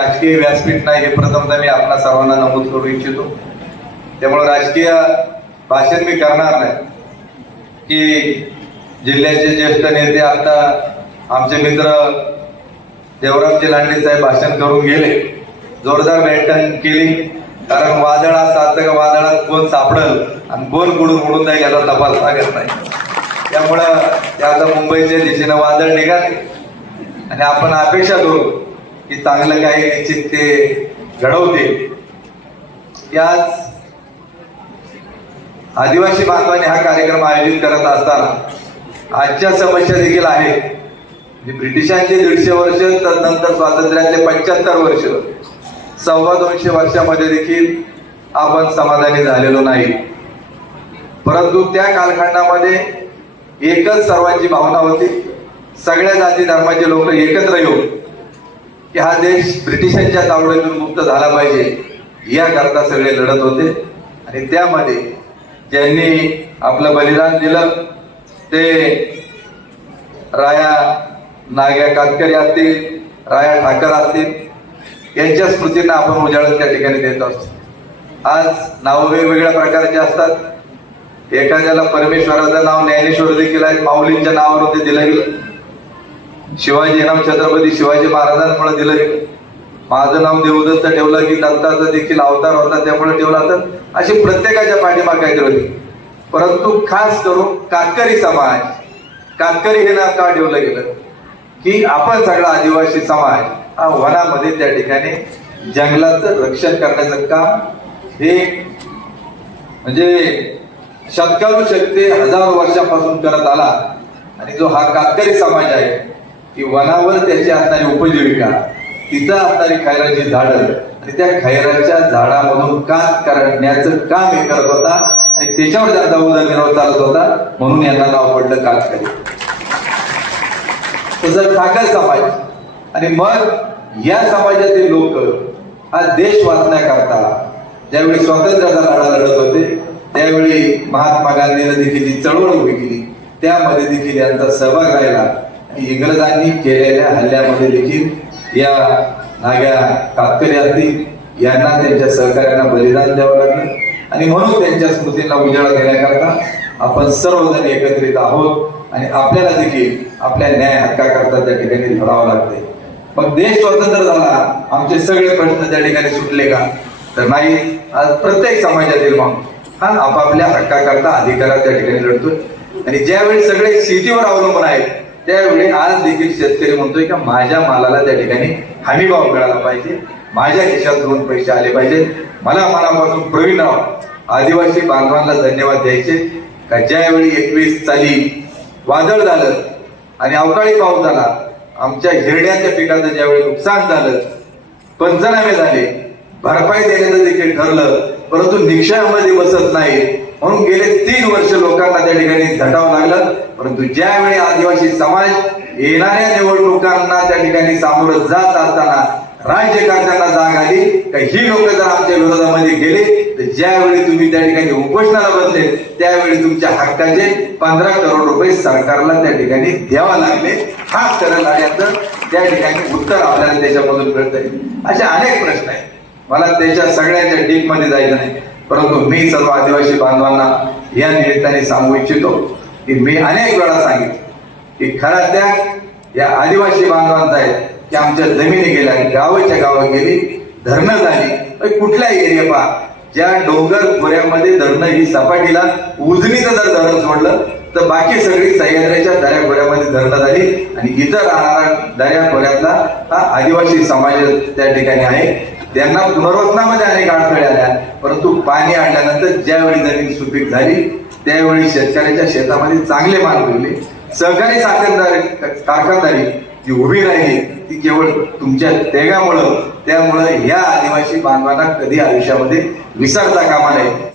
राजकीय व्यासपीठ नाही हे प्रथमतः मी आपल्या सर्वांना नमूद करू इच्छितो. त्यामुळे राजकीय भाषण मी करणार नाही. की जिल्ह्याचे ज्येष्ठ नेते आता आमचे मित्र देवरामजी लांडे साहेब भाषण करून गेले. जोरदार बॅटन केली. कारण वादळ असं का वादळात कोण सापडल आणि कोण बुडून उडून जाईल याचा तपास लागत नाही. त्यामुळं ते आता मुंबईच्या दिशेनं वादळ निघाले. आणि आपण अपेक्षा करू की चांगलं काही निश्चित ते घडवते याच आदिवासी बांधवांनी हा कार्यक्रम आयोजित करत असताना आजच्या समस्या देखील आहेत. म्हणजे ब्रिटिशांचे दीडशे वर्ष तदनंतर स्वातंत्र्याचे पंच्याहत्तर वर्ष सव्वा दोनशे वर्षामध्ये देखील आपण समाधानी झालेलो नाही. परंतु त्या कालखंडामध्ये एकच सर्वांची भावना होती. सगळ्या जाती धर्माचे लोक एकत्र येऊन की हा देश ब्रिटिशांच्या तावडीतून मुक्त झाला पाहिजे याकरता सगळे लढत होते. आणि त्यामध्ये ज्यांनी आपलं बलिदान दिलं ते राया नाग्या कातकरी असतील राया ठाकर असतील यांच्या स्मृतींना आपण उजाळत त्या ठिकाणी देत असतो. आज नावं वेगवेगळ्या प्रकारचे असतात. एखाद्याला परमेश्वराचं नाव ज्ञानेश्वर देखील आहे माऊलींच्या नावावर ते दिलं गेलं. शिवाजी नाव छत्रपती शिवाजी महाराजांमुळे दिलं गेलं माझं नाव देवदत्त ठेवलं की दत्ताचा देखील अवतार होता त्यामुळे ठेवला तर अशी प्रत्येकाच्या पाठीमाग काहीतरी होती परंतु खास करून कातकरी समाज. कातकरी हे नाव का ठेवलं गेलं? की आपण सगळा आदिवासी समाज हा वनामध्ये त्या ठिकाणी जंगलाचं रक्षण करण्याचं काम हे म्हणजे शतकानुशतके हजारो वर्षापासून करत आला. आणि जो हा कातकरी समाज आहे की वनावर त्याची असणारी उपजीविका तिथं असणारी खैराची झाडं आणि त्या खैराच्या झाडामधून कात करण्याचं काम हे करत होता आणि त्याच्यावर त्यांचा उदरनिर्वाह चालत होता म्हणून यांना नाव पडलं कातकरी तसं ठाकर समाज आणि मग या समाजातील लोक हा देश वाचण्याकरता ज्यावेळी स्वातंत्र्याचा लढा लढत होते त्यावेळी महात्मा गांधीनं देखील जी चळवळ उभी केली. त्यामध्ये देखील यांचा सहभाग राहिला. इंग्रजांनी केलेल्या हल्ल्यामध्ये देखील या नाग्या कातकरी असतील यांना त्यांच्या सहकार्यांना बलिदान द्यावं लागलं. आणि म्हणून त्यांच्या स्मृतींना उजाळा देण्याकरता आपण सर्वजण एकत्रित आहोत आणि आपल्याला देखील आपल्या न्याय हक्काकरता त्या ठिकाणी लढावं लागते मग देश स्वतंत्र झाला आमचे सगळे प्रश्न त्या ठिकाणी सुटले का? तर नाही आज प्रत्येक समाजातील माणूस हा आपापल्या हक्काकरता अधिकारात त्या ठिकाणी लढतोय. आणि ज्यावेळी सगळे शेतीवर अवलंबून आहेत त्यावेळी आज देखील शेतकरी म्हणतोय का माझ्या मालाला त्या ठिकाणी हमीभाव मिळाला पाहिजे. माझ्या खिशात दोन पैसे आले पाहिजेत मला मनापासून प्रवीणराव आदिवासी बांधवांना धन्यवाद द्यायचे. का ज्यावेळी एकवीस साली वादळ झालं आणि अवकाळी पाऊस झाला आमच्या हिरड्याच्या पिकाचं ज्यावेळी नुकसान झालं पंचनामे झाले भरपाई देण्याचं देखील ठरलं परंतु निक्षयामध्ये बसत नाही म्हणून गेले तीन वर्ष लोकांना त्या ठिकाणी झटावं लागलं. परंतु ज्यावेळी आदिवासी समाज येणाऱ्या निवडणुकांना त्या ठिकाणी सामोरं जात असताना राज्यकर्त्यांना जाग आली का ही लोक जर आमच्या विरोधामध्ये गेले तर ज्यावेळी तुम्ही त्या ठिकाणी उपोषणाला बसले त्यावेळी तुमच्या हक्काचे पंधरा करोड रुपये सरकारला त्या ठिकाणी द्यावा लागले. हाच खरं आल्याचं त्या ठिकाणी उत्तर आपल्याला त्याच्यामधून मिळतंय असे अनेक प्रश्न आहेत. मला त्याच्या सगळ्यांच्या डीपमध्ये जायचं नाही. परंतु मी सर्व आदिवासी बांधवांना या निमित्ताने सांगू इच्छितो की मी अनेक वेळा सांगितलं की खरा त्याग या आदिवासी बांधवांचा आहे की आमच्या जमिनी गेल्या गावाच्या गावात गेली धरणं झाली. अरे कुठल्याही एरिया पहा. ज्या डोंगर खोऱ्यामध्ये धरणं ही सपाटीला उजनीचं जर धरण सोडलं तर बाकी सगळी सह्याद्रीच्या दऱ्या खोऱ्यामध्ये धरणं झाली. आणि इथं राहणारा दर्या खोऱ्यातला हा आदिवासी समाज त्या ठिकाणी आहे. त्यांना पुनर्वसनामध्ये अनेक अडथळे आल्या. परंतु पाणी आणल्यानंतर ज्यावेळी जमीन सुपीक झाली त्यावेळी शेतकऱ्याच्या शेतामध्ये चांगले माल उरले सहकारी साखरदारी कारखानदारी जी उभी राहिली ती केवळ तुमच्या त्यागामुळं त्यामुळं ह्या आदिवासी बांधवांना कधी आयुष्यामध्ये विसरता कामा नये.